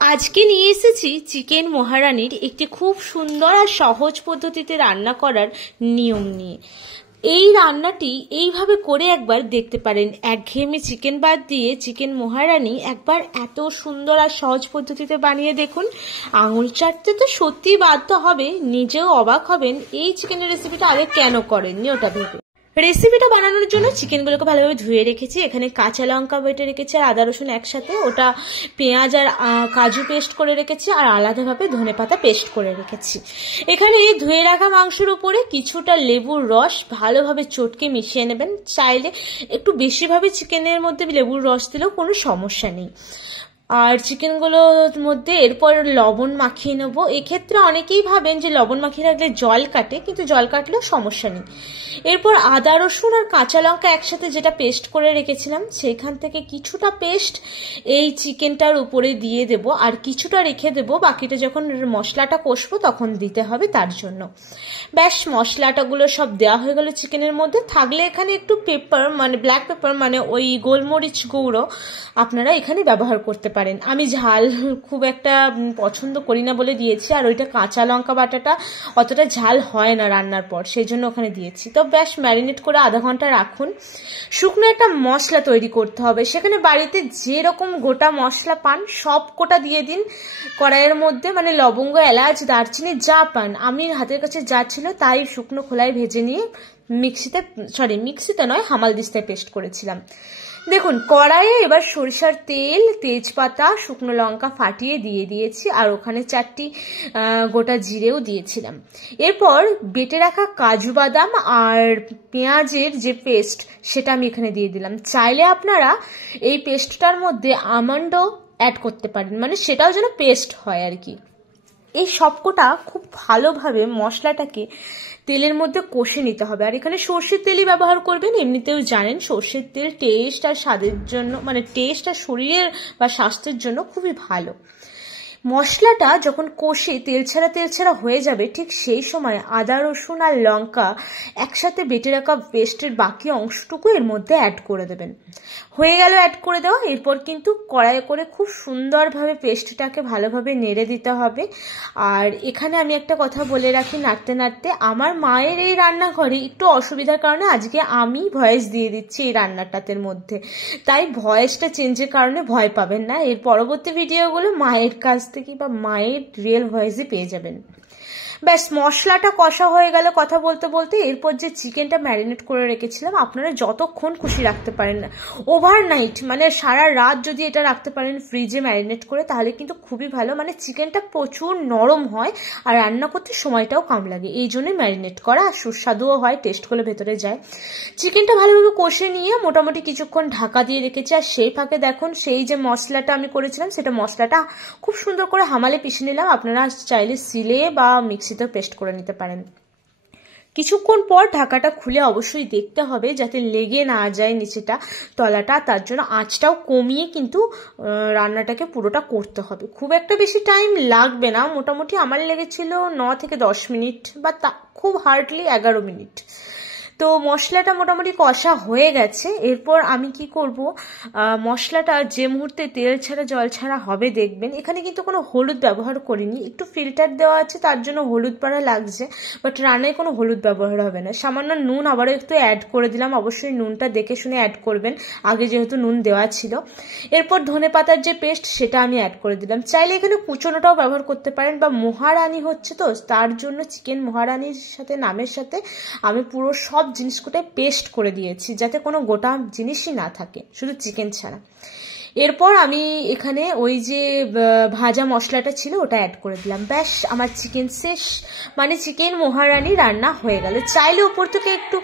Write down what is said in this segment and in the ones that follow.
আজকে নিয়ে এসেছি চিকেন মহারানীর একটি খুব সুন্দর আর সহজ পদ্ধতিতে রান্না করার নিয়ম নিয়ে। এই রান্নাটি এইভাবে করে একবার দেখতে পারেন। একঘেয়েমি চিকেন বাদ দিয়ে চিকেন মহারানী একবার এত সুন্দর আর সহজ পদ্ধতিতে বানিয়ে দেখুন। আঙুল চাটতে তো সত্যিই বাধ্য হবে, নিজেও অবাক হবেন এই চিকেনের রেসিপিটা আগে কেন করেননি ওটা ভেবে। রেসিপিটা বানানোর জন্য চিকেনগুলোকে ভালোভাবে ধুয়ে রেখেছি। এখানে কাঁচা লঙ্কা বেটে রেখেছি আর আদা রসুন একসাথে, ওটা পেঁয়াজ আর কাজু পেস্ট করে রেখেছি আর আলাদাভাবে ধনেপাতা পেস্ট করে রেখেছি। এখানে ধুয়ে রাখা মাংসের উপরে কিছুটা লেবুর রস ভালোভাবে চটকে মিশিয়ে নেবেন। চাইলে একটু বেশিভাবে চিকেনের মধ্যে লেবুর রস দিলেও কোনো সমস্যা নেই। আর চিকেনগুলোর মধ্যে এরপর লবণ মাখিয়ে নেব। এক্ষেত্রে অনেকেই ভাবেন যে লবণ মাখিয়ে রাখলে জল কাটে, কিন্তু জল কাটলেও সমস্যা নেই। এরপর আদা রসুন আর কাঁচা লঙ্কা একসাথে যেটা পেস্ট করে রেখেছিলাম সেইখান থেকে কিছুটা পেস্ট এই চিকেনটার উপরে দিয়ে দেব আর কিছুটা রেখে দেব, বাকিটা যখন মশলাটা কষবো তখন দিতে হবে তার জন্য। ব্যাস মশলাটাগুলো সব দেওয়া হয়ে গেল চিকেনের মধ্যে। থাকলে এখানে একটু পেপার মানে ব্ল্যাক পেপার মানে ওই গোলমরিচ গুঁড়ো আপনারা এখানে ব্যবহার করতে পারেন। আমি ঝাল খুব একটা পছন্দ করি না বলে দিয়েছি, আর ওইটা কাঁচা লঙ্কা বাটাটা অতটা ঝাল হয় না রান্নার পর, সেই জন্য ওখানে দিয়েছি। তো ব্যাস ম্যারিনেট করে আধা ঘন্টা রাখুন। শুকনো একটা মশলা তৈরি করতে হবে। সেখানে বাড়িতে যেরকম গোটা মশলা পান সব কোটা দিয়ে দিন কড়াইয়ের মধ্যে, মানে লবঙ্গ এলাচ দারচিনি যা পান। আমি হাতের কাছে যা ছিল তাই শুকনো খোলায় ভেজে নিয়ে মিক্সিতে নয় হামালদিস্তায় পেস্ট করেছিলাম। দেখুন কড়াইয়ে এবার সরিষার তেল, তেজপাতা, শুকনো লঙ্কা ফাটিয়ে দিয়ে দিয়েছি আর ওখানে 4টি গোটা জিরেও দিয়েছিলাম। এরপর বেটে রাখা কাজু বাদাম আর পেঁয়াজের যে পেস্ট সেটা আমি এখানে দিয়ে দিলাম। চাইলে আপনারা এই পেস্টটার মধ্যে আমন্ডও অ্যাড করতে পারেন, মানে সেটাও যেন পেস্ট হয় আর কি। এই সবকটা খুব ভালোভাবে মশলাটাকে তেলের মধ্যে কষে নিতে হবে। আর এখানে সর্ষের তেলই ব্যবহার করবেন। এমনিতেও জানেন সর্ষের তেল টেস্ট আর স্বাদের জন্য, মানে টেস্ট আর শরীরের বা স্বাস্থ্যের জন্য খুবই ভালো। মশলাটা যখন কষে তেল ছাড়া হয়ে যাবে, ঠিক সেই সময় আদা রসুন আর লঙ্কা একসাথে বেটে রাখা পেস্টের বাকি অংশটুকু এর মধ্যে অ্যাড করে দেবেন। হয়ে গেল অ্যাড করে দেওয়া। এরপর কিন্তু কড়াইয়ে করে খুব সুন্দরভাবে পেস্টটাকে ভালোভাবে নেড়ে দিতে হবে। আর এখানে আমি একটা কথা বলে রাখি, নাড়তে নাড়তে আমার মায়ের এই রান্নাঘরে একটু অসুবিধার কারণে আজকে আমি ভয়েস দিয়ে দিচ্ছি এই রান্নাটাতে মধ্যে, তাই ভয়েসটা চেঞ্জের কারণে ভয় পাবেন না। এর পরবর্তী ভিডিওগুলো মায়ের কাছ থেকে বা মায়ের রিয়েল ভয়েসই পেয়ে যাবেন। ব্যাস মশলাটা কষা হয়ে গেল কথা বলতে বলতে। এরপর যে চিকেনটা ম্যারিনেট করে রেখেছিলাম, আপনারা যতক্ষণ খুশি রাখতে পারেন, ওভারনাইট মানে সারা রাত যদি এটা রাখতে পারেন ফ্রিজে ম্যারিনেট করে, তাহলে কিন্তু খুবই ভালো। মানে চিকেনটা প্রচুর নরম হয় আর রান্না করতে সময়টাও কম লাগে, এই জন্যই ম্যারিনেট করা। আর সুস্বাদুও হয়, টেস্ট করে ভেতরে যায়। চিকেনটা ভালোভাবে কষে নিয়ে মোটামুটি কিছুক্ষণ ঢাকা দিয়ে রেখেছি। আর সেই ফাঁকে দেখুন সেই যে মশলাটা আমি করেছিলাম সেটা মশলাটা খুব সুন্দর করে হামালে পিষে নিলাম। আপনারা চাইলে সিলে বা মিক্সিতে পেস্ট করে নিতে পারেন। কিছুক্ষণ পর ঢাকাটা খুলে অবশ্যই দেখতে হবে যাতে লেগে না যায় নিচেটা তলাটা, তার জন্য আঁচটাও কমিয়ে কিন্তু রান্নাটাকে পুরোটা করতে হবে। খুব একটা বেশি টাইম লাগবে না, মোটামুটি আমার লেগেছিল 9 থেকে 10 মিনিট বা খুব হার্ডলি 11 মিনিট। তো মশলাটা মোটামুটি কষা হয়ে গেছে। এরপর আমি কি করব, মশলাটা যে মুহূর্তে তেল ছাড়া জল ছাড়া হবে দেখবেন, এখানে কিন্তু কোনো হলুদ ব্যবহার করিনি, একটু ফিল্টার দেওয়া আছে তার জন্য হলুদ পাড়া লাগছে, বাট রান্নায় কোনো হলুদ ব্যবহার হবে না। সামান্য নুন আবারও একটু অ্যাড করে দিলাম, অবশ্যই নুনটা দেখে শুনে অ্যাড করবেন, আগে যেহেতু নুন দেওয়া ছিল। এরপর ধনেপাতার যে পেস্ট সেটা আমি অ্যাড করে দিলাম। চাইলে এখানে কুচনোটাও ব্যবহার করতে পারেন, বা মহারানী হচ্ছে তো তার জন্য চিকেন মহারানীর সাথে নামের সাথে আমি পুরো সব জিনিসটাই পেস্ট করে দিয়েছি যাতে কোনো গোটা জিনিসই না থাকে, শুধু চিকেন ছাড়া। এরপর আমি এখানে ওই যে ভাজা মশলাটা ছিল ওটা অ্যাড করে দিলাম। ব্যাস আমার চিকেন শেষ, মানে চিকেন মহারানী রান্না হয়ে গেল। চাইলে উপর থেকে একটু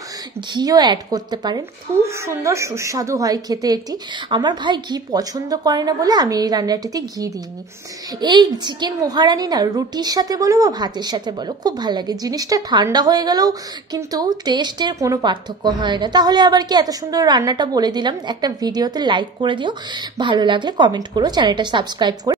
ঘিও অ্যাড করতে পারেন, খুব সুন্দর সুস্বাদু হয় খেতে এটি। আমার ভাই ঘি পছন্দ করে না বলে আমি এই রান্নাটিতে ঘি দিইনি। এই চিকেন মহারানী না রুটির সাথে বলো বা ভাতের সাথে বলো খুব ভালো লাগে। জিনিসটা ঠান্ডা হয়ে গেলেও কিন্তু টেস্টের কোনো পার্থক্য হয় না। তাহলে আবার কি, এত সুন্দর রান্নাটা বলে দিলাম। একটা ভিডিওতে লাইক করে দিও, ভালো লাগলে কমেন্ট করো, চ্যানেলটা সাবস্ক্রাইব করে